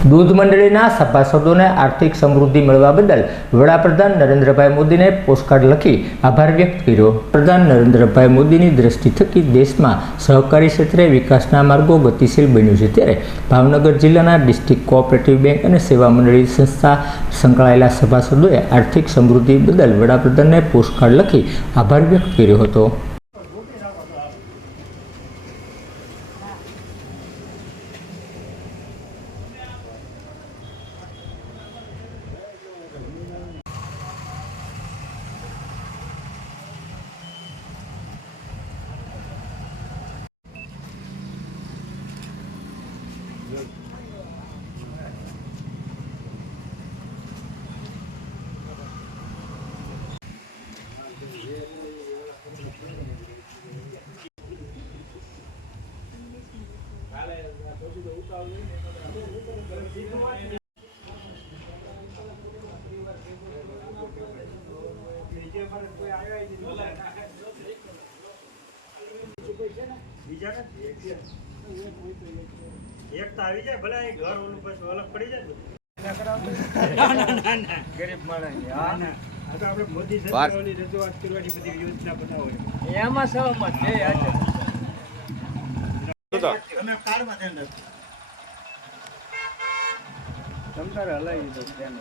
દૂધ મંડળીના સભાસદોને આર્થિક સમૃદ્ધિ મળવા બદલ વડાપ્રધાન નરેન્દ્રભાઈ મોદીને પોસ્ટકાર્ડ લખી આભાર વ્યક્ત કર્યો. પ્રધાન નરેન્દ્રભાઈ મોદીની દ્રષ્ટિ થકી દેશમાં સહકારી ક્ષેત્રે વિકાસના માર્ગો ગતિશીલ બન્યું છે. ત્યારે ભાવનગર જિલ્લાના ડિસ્ટ્રિક્ટ કોઓપરેટિવ બેંક અને સેવા મંડળી સંસ્થા સંકળાયેલા સભાસદોએ આર્થિક સમૃદ્ધિ બદલ વડાપ્રધાનને પોસ્ટકાર્ડ લખી આભાર વ્યક્ત કર્યો હતો. એક તો આવી જાય ભલે ઘર ઓલું પછી અલગ પડી જાય ને. ગરીબ માણસ હા. તો આપણે મોદી સરકાર ઓલી રજૂઆત કરવાની બધી યોજના બનાવો એમાં સહમત છે આજે અમે કારમાં રાખીએ. તમતારે હલાવી દો. ત્યાં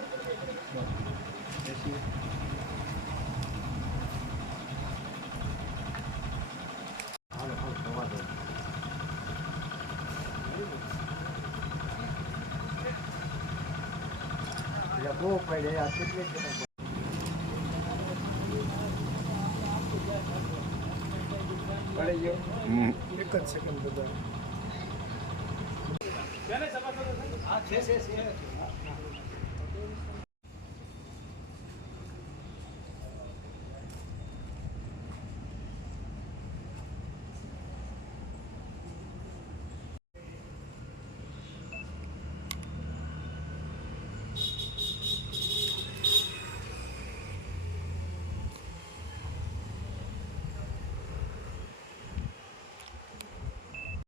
બહુ પડે આ કેટલી ગયો એક જ સેકન્ડ બધા. છે છે છે.